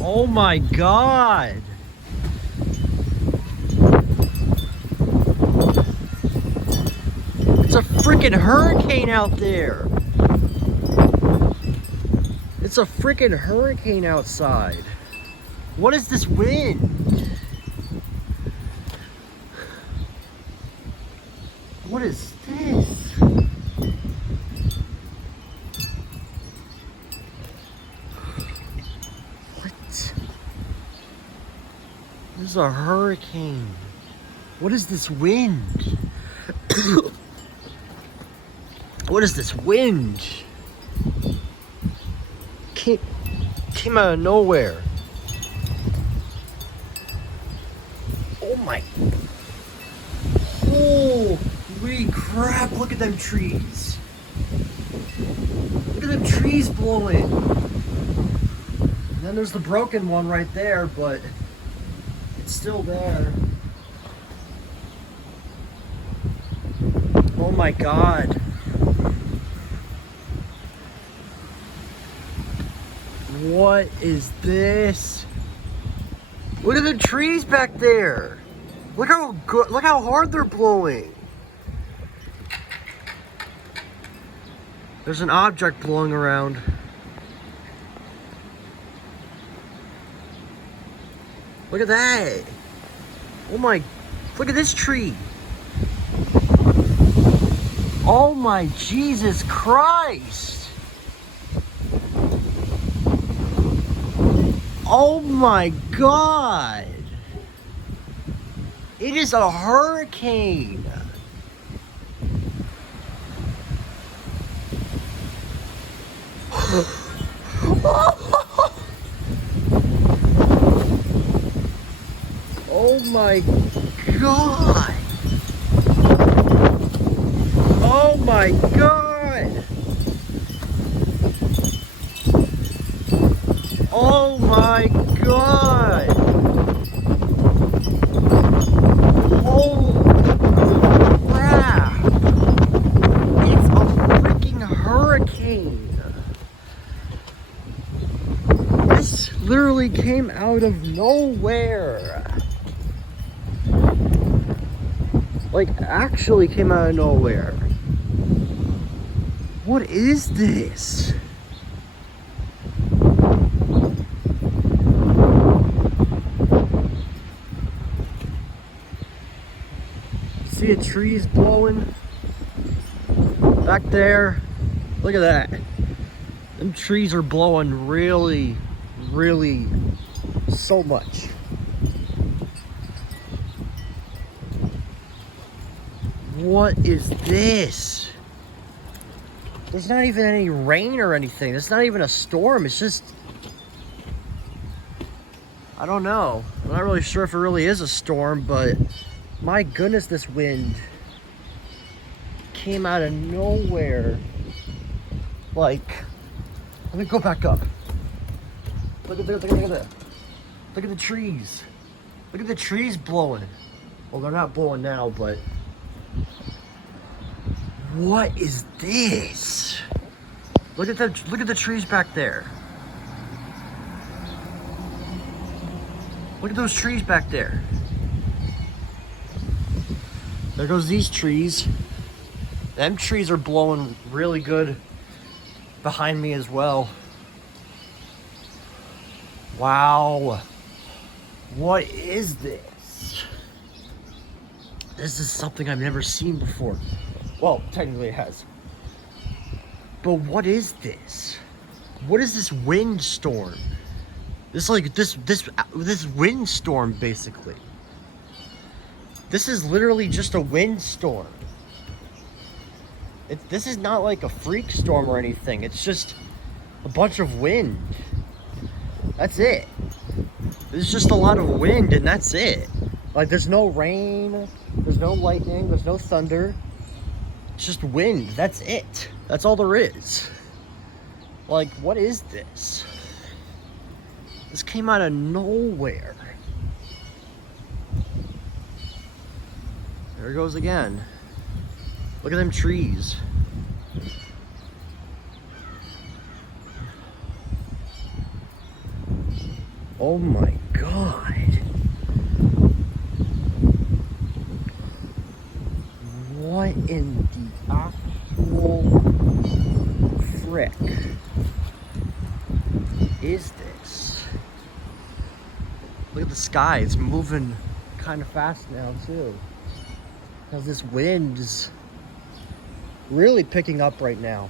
Oh my God. It's a freaking hurricane out there. It's a freaking hurricane outside. What is this wind? What is this? What? This is a hurricane. What is this wind? What is this wind? Came out of nowhere. Oh my. Holy crap, look at them trees. Look at them trees blowing. And then there's the broken one right there, but it's still there. Oh my God. What is this? Look at the trees back there. Look how good, look how hard they're blowing. There's an object blowing around. Look at that. Oh my, look at this tree. Oh my Jesus Christ. Oh my God. It is a hurricane. Oh my God. Oh my God. Oh my God. Oh crap. It's a freaking hurricane. This literally came out of nowhere. Like, actually came out of nowhere. What is this? See the trees blowing back there? Look at that. Them trees are blowing really, really so much. What is this? There's not even any rain or anything. It's not even a storm. It's just, I don't know. I'm not really sure if it really is a storm, but my goodness, this wind came out of nowhere. Like, let me go back up. Look at that. Look at the trees. Look at the trees blowing. Well, they're not blowing now, but what is this? Look at the trees back there. Look at those trees back there. There goes these trees. Them trees are blowing really good behind me as well. Wow. What is this? This is something I've never seen before. Well, technically it has. But what is this? What is this windstorm? This windstorm basically. This is literally just a windstorm. This is not like a freak storm or anything. It's just a bunch of wind. That's it. There's just a lot of wind and that's it. Like, there's no rain, there's no lightning, there's no thunder. It's just wind. That's it. That's all there is. Like, what is this? This came out of nowhere. There it goes again. Look at them trees. Oh my God. What in the actual frick is this? Look at the sky, it's moving kind of fast now too. Because this wind is really picking up right now.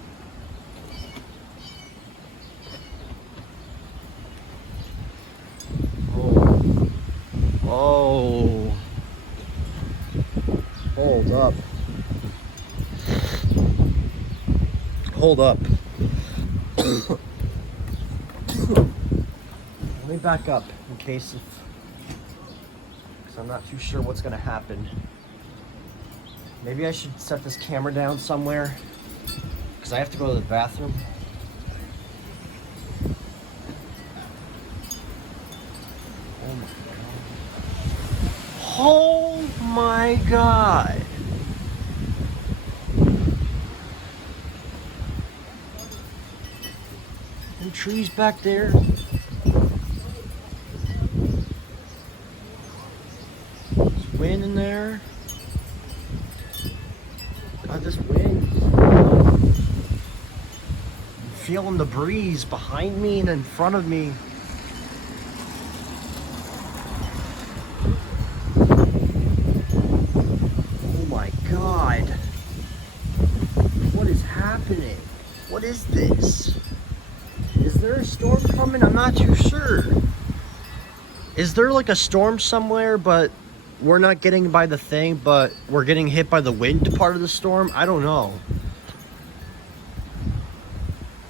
Oh. Hold up. Hold up. Let me back up in case because I'm not too sure what's gonna happen. Maybe I should set this camera down somewhere because I have to go to the bathroom. Oh my God. Them trees back there. There's wind in there. God, this wind. I'm feeling the breeze behind me and in front of me. God, what is happening? What is this? Is there a storm coming? I'm not too sure. Is there like a storm somewhere, but we're not getting by the thing, but we're getting hit by the wind part of the storm? I don't know.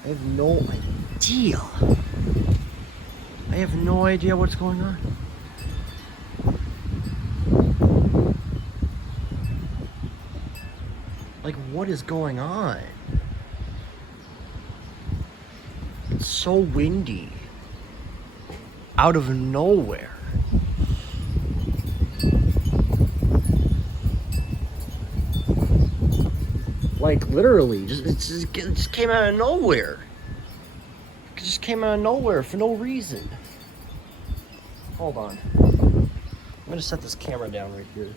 I have no idea. I have no idea what's going on. Like, what is going on? It's so windy. Out of nowhere. Like, literally, it just came out of nowhere. It just came out of nowhere for no reason. Hold on. I'm gonna set this camera down right here.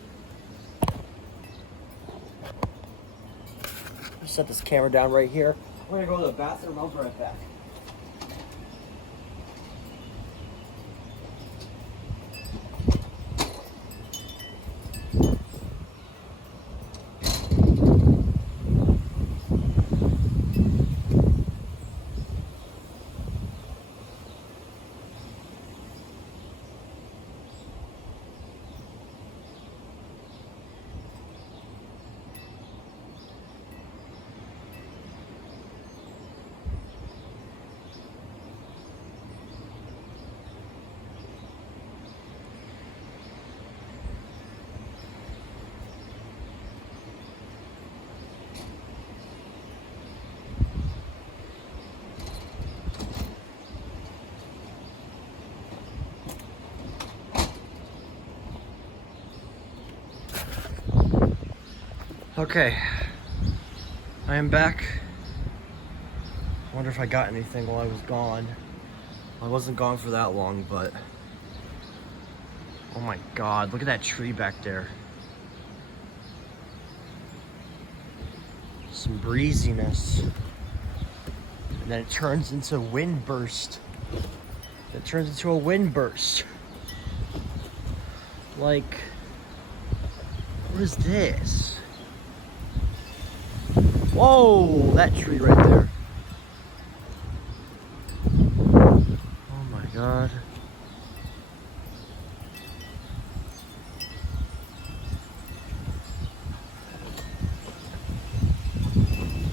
Set this camera down right here. We're gonna go to the bathroom. I'll be right back. Okay, I am back. I wonder if I got anything while I was gone. I wasn't gone for that long, but oh my God, look at that tree back there. Some breeziness. And then it turns into a wind burst. It turns into a wind burst. Like, what is this? Whoa, that tree right there. Oh my God.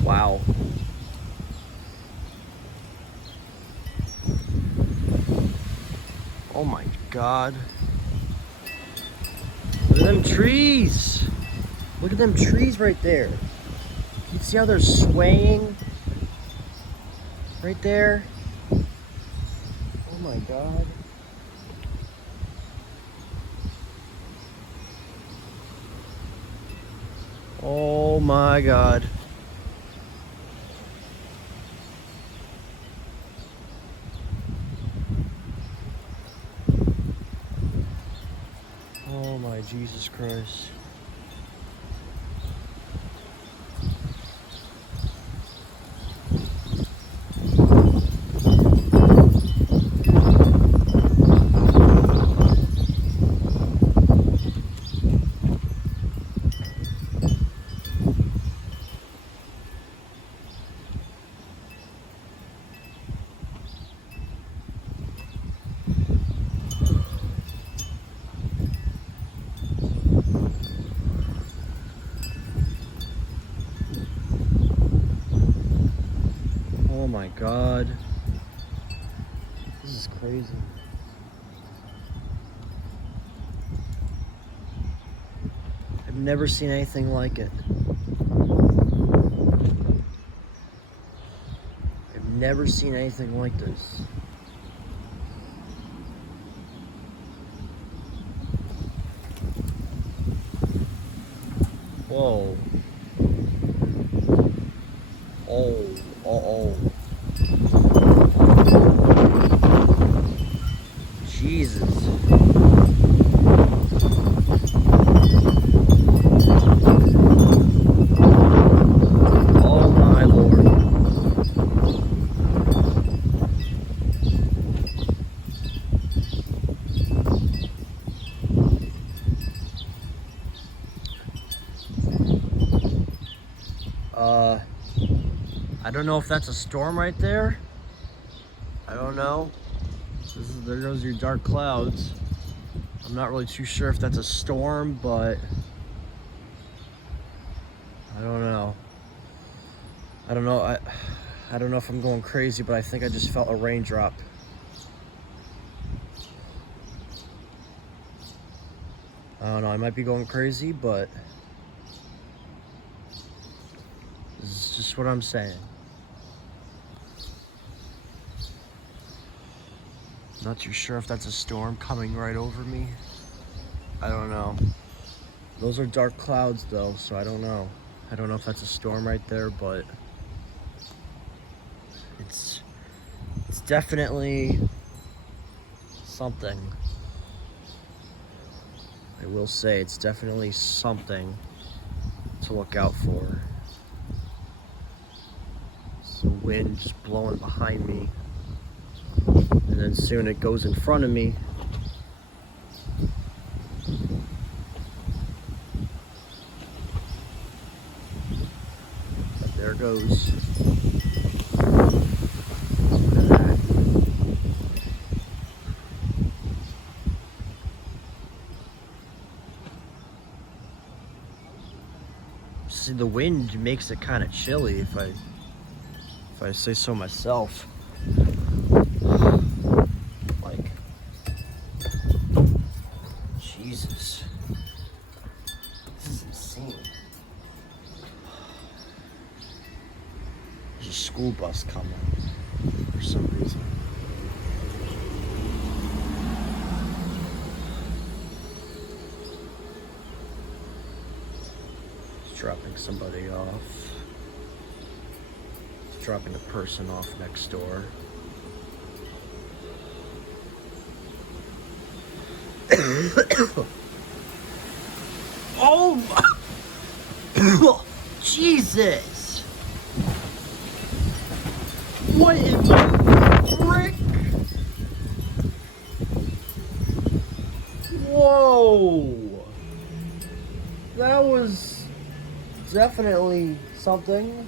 Wow. Oh my God. Look at them trees. Look at them trees right there. You see how they're swaying? Right there. Oh my God. Oh my God. Jesus Christ. Oh my God. This is crazy. I've never seen anything like it. I've never seen anything like this. Whoa. Oh, oh, oh. Jesus. Oh my Lord. I don't know if that's a storm right there. I don't know. There goes your dark clouds. I'm not really too sure if that's a storm, but I don't know. I don't know. I don't know if I'm going crazy, but I think I just felt a raindrop. I don't know. I might be going crazy, but this is just what I'm saying. Not too sure if that's a storm coming right over me. I don't know. Those are dark clouds though, so I don't know. I don't know if that's a storm right there, but it's definitely something. I will say it's definitely something to look out for. It's the wind just blowing behind me. And then soon it goes in front of me. But there it goes. Look at that. See, the wind makes it kind of chilly if I say so myself. Like, Jesus. This is insane. There's a school bus coming for some reason. It's dropping somebody off. It's dropping a person off next door. Oh my Jesus! What in the frick? Whoa! That was definitely something.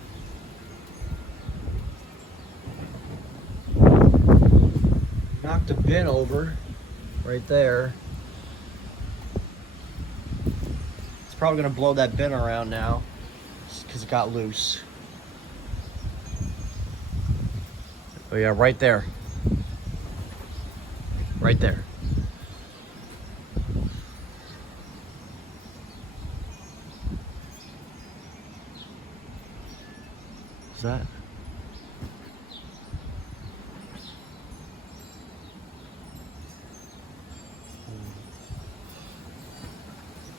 Knocked a bin over right there. It's probably gonna blow that bin around now because it got loose. Oh yeah, right there. Right there. Is that?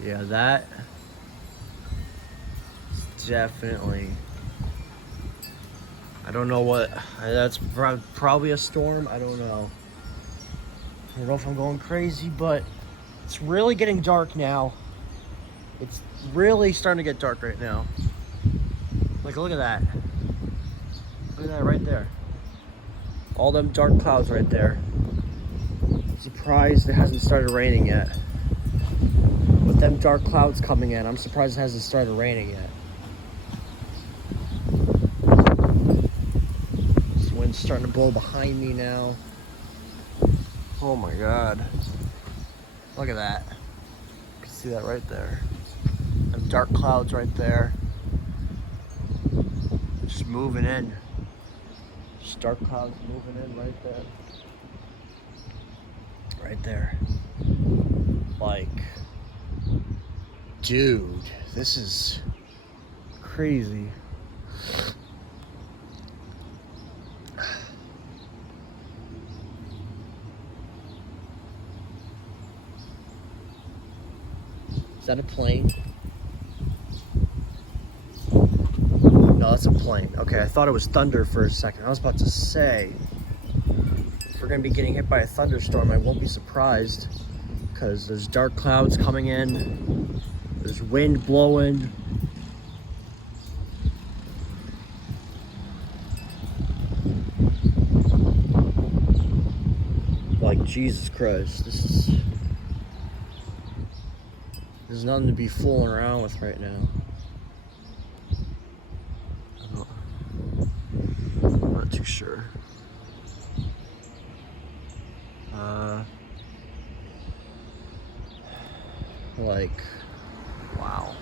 Yeah, that is definitely. I don't know what. That's probably a storm. I don't know. I don't know if I'm going crazy, but It's really getting dark now. It's really starting to get dark right now. Like, look at that. Look at that right there. All them dark clouds right there. I'm surprised it hasn't started raining yet. With them dark clouds coming in, I'm surprised it hasn't started raining yet. This wind's starting to blow behind me now. Oh my God. Look at that. You can see that right there. Them dark clouds right there. Just moving in. Just dark clouds moving in right there. Right there. Like, dude, this is crazy. Is that a plane? No, that's a plane. Okay, I thought it was thunder for a second. I was about to say, if we're gonna be getting hit by a thunderstorm, I won't be surprised, because there's dark clouds coming in, there's wind blowing. Like, Jesus Christ, there's nothing to be fooling around with right now. I'm not too sure. Like, wow.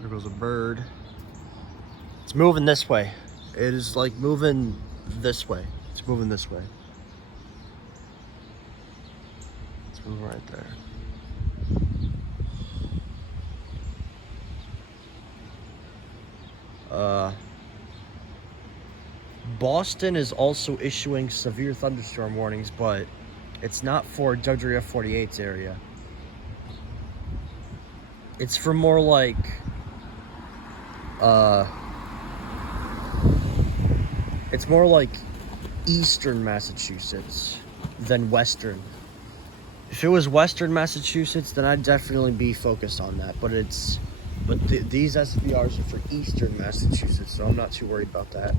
There goes a bird. It's moving this way. It is like moving this way. It's moving this way. It's moving right there. Boston is also issuing severe thunderstorm warnings, but it's not for WF48's area. It's for more like it's more like eastern Massachusetts than western. If it was western Massachusetts, then I'd definitely be focused on that. But these SVRs are for eastern Massachusetts, so I'm not too worried about that.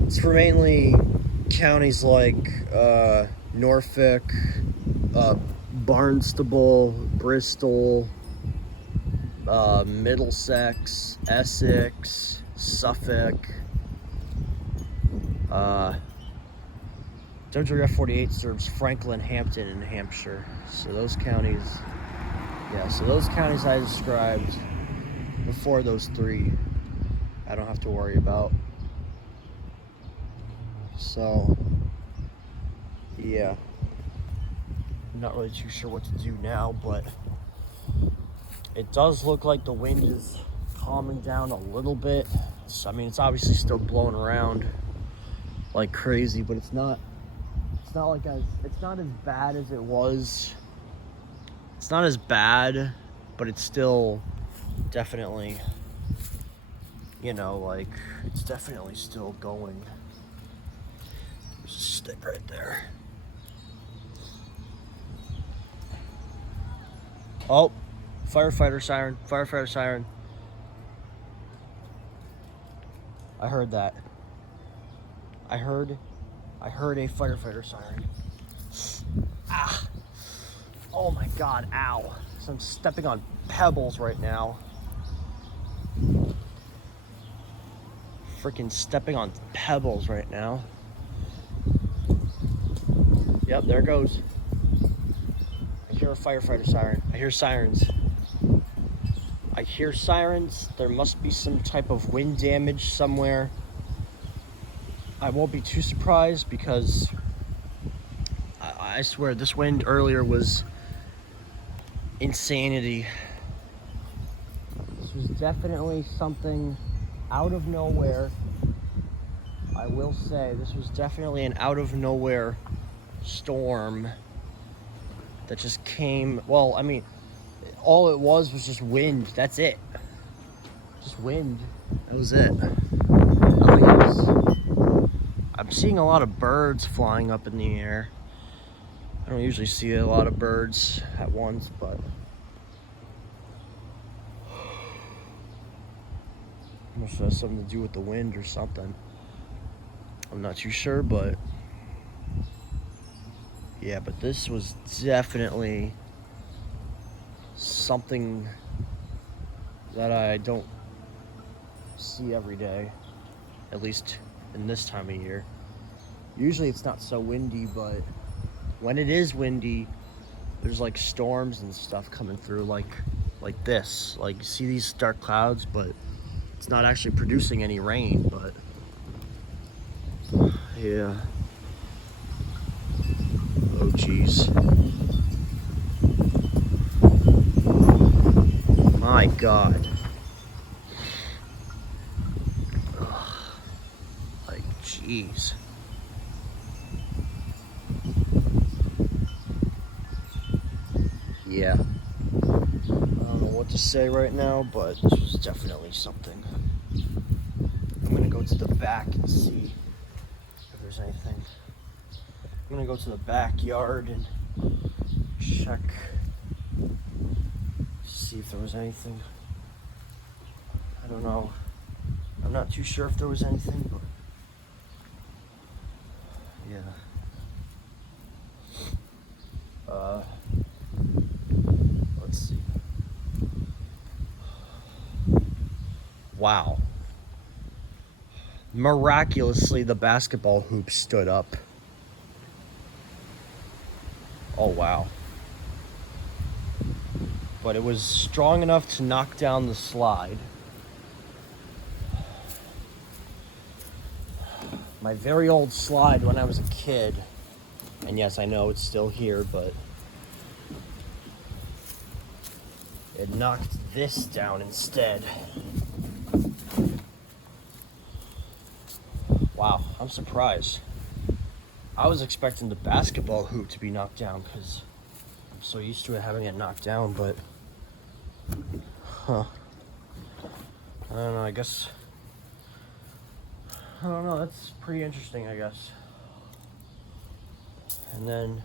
It's for mainly counties like Norfolk, Barnstable, Bristol, Middlesex, Essex, Suffolk. WF48 serves Franklin, Hampton, and Hampshire. So those counties, I described before, those three, I don't have to worry about. So, yeah. I'm not really too sure what to do now, but it does look like the wind is calming down a little bit. I mean, it's obviously still blowing around like crazy, but it's not as bad as it was. It's not as bad, but it's still definitely, like, it's definitely still going. There's a stick right there. Oh, firefighter siren. I heard that. I heard a firefighter siren. Ah. Oh my God, ow. So I'm stepping on pebbles right now. Freaking stepping on pebbles right now. Yep, there it goes. I hear a firefighter siren. I hear sirens. There must be some type of wind damage somewhere. I won't be too surprised, because I swear this wind earlier was insanity. This was definitely something out of nowhere. I will say, this was definitely an out of nowhere storm that just came. Well, I mean, all it was just wind. That's it. Just wind. That was it. I'm seeing a lot of birds flying up in the air. I don't usually see a lot of birds at once, but must have something to do with the wind or something. I'm not too sure, but yeah, but this was definitely something that I don't see every day, at least in this time of year. Usually it's not so windy, but when it is windy, there's like storms and stuff coming through, like this. Like, you see these dark clouds, but it's not actually producing any rain. But yeah. Oh geez. My God. Ugh. Like, jeez. Yeah. I don't know what to say right now, but this was definitely something. I'm gonna go to the back and see if there's anything. I'm gonna go to the backyard and check, see if there was anything. I don't know. I'm not too sure if there was anything, but yeah. Let's see. Wow. Miraculously, the basketball hoop stood up. Oh, wow. But it was strong enough to knock down the slide. My very old slide when I was a kid. And yes, I know it's still here, but it knocked this down instead. Wow, I'm surprised. I was expecting the basketball hoop to be knocked down because I'm so used to it having it knocked down, but I don't know, I guess, I don't know, that's pretty interesting, I guess. And then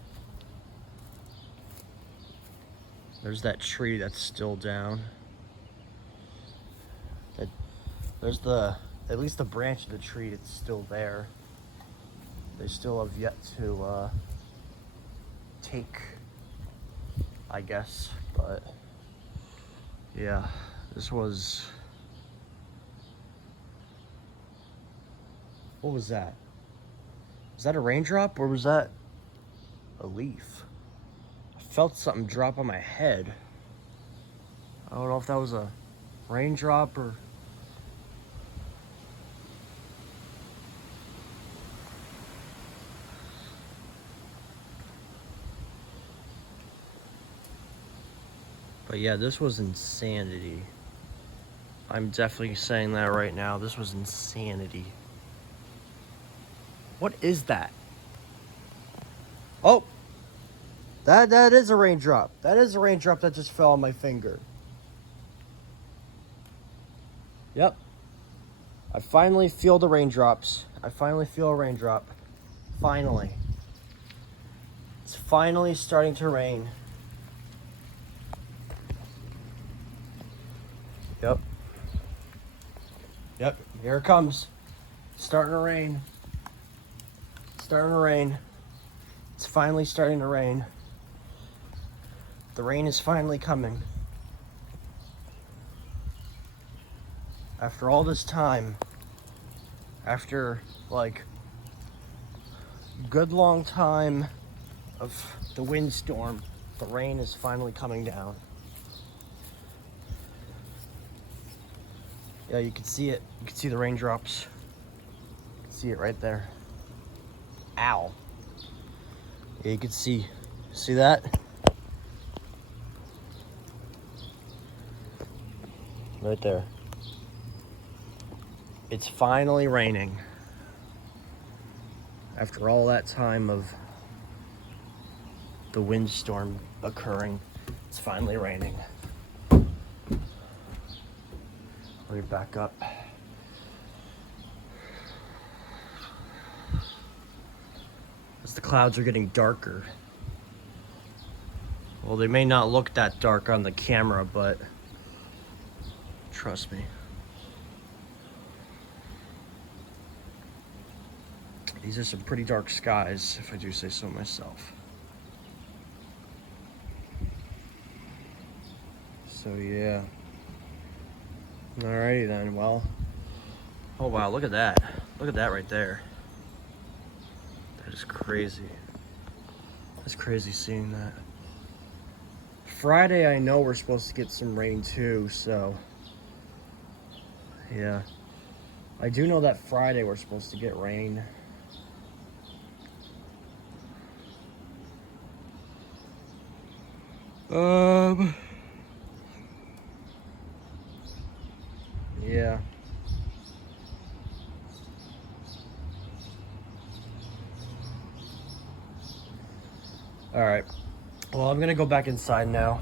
there's that tree that's still down. There's at least the branch of the tree that's still there. They still have yet to take, I guess, but yeah, this was, what was that? Was that a raindrop or was that a leaf? I felt something drop on my head. I don't know if that was a raindrop or... But yeah, this was insanity. I'm definitely saying that right now. This was insanity. What is that? Oh! That is a raindrop. That is a raindrop that just fell on my finger. Yep. I finally feel the raindrops. I finally feel a raindrop. Finally. It's finally starting to rain. Yep. Yep, here it comes. It's starting to rain. It's starting to rain. It's finally starting to rain. The rain is finally coming. After all this time, after like good long time of the windstorm, the rain is finally coming down. Yeah, you can see it. You can see the raindrops. You can see it right there. Ow. Yeah, you can see that? Right there. It's finally raining. After all that time of the windstorm occurring, it's finally raining. Let me back up. The clouds are getting darker. Well, they may not look that dark on the camera, but trust me. These are some pretty dark skies, if I do say so myself. So yeah. Alrighty then, well. Oh wow, look at that. Look at that right there. That is crazy. That's crazy seeing that. Friday, I know we're supposed to get some rain too, so yeah. I do know that Friday we're supposed to get rain. Yeah. All right. Well, I'm gonna go back inside now.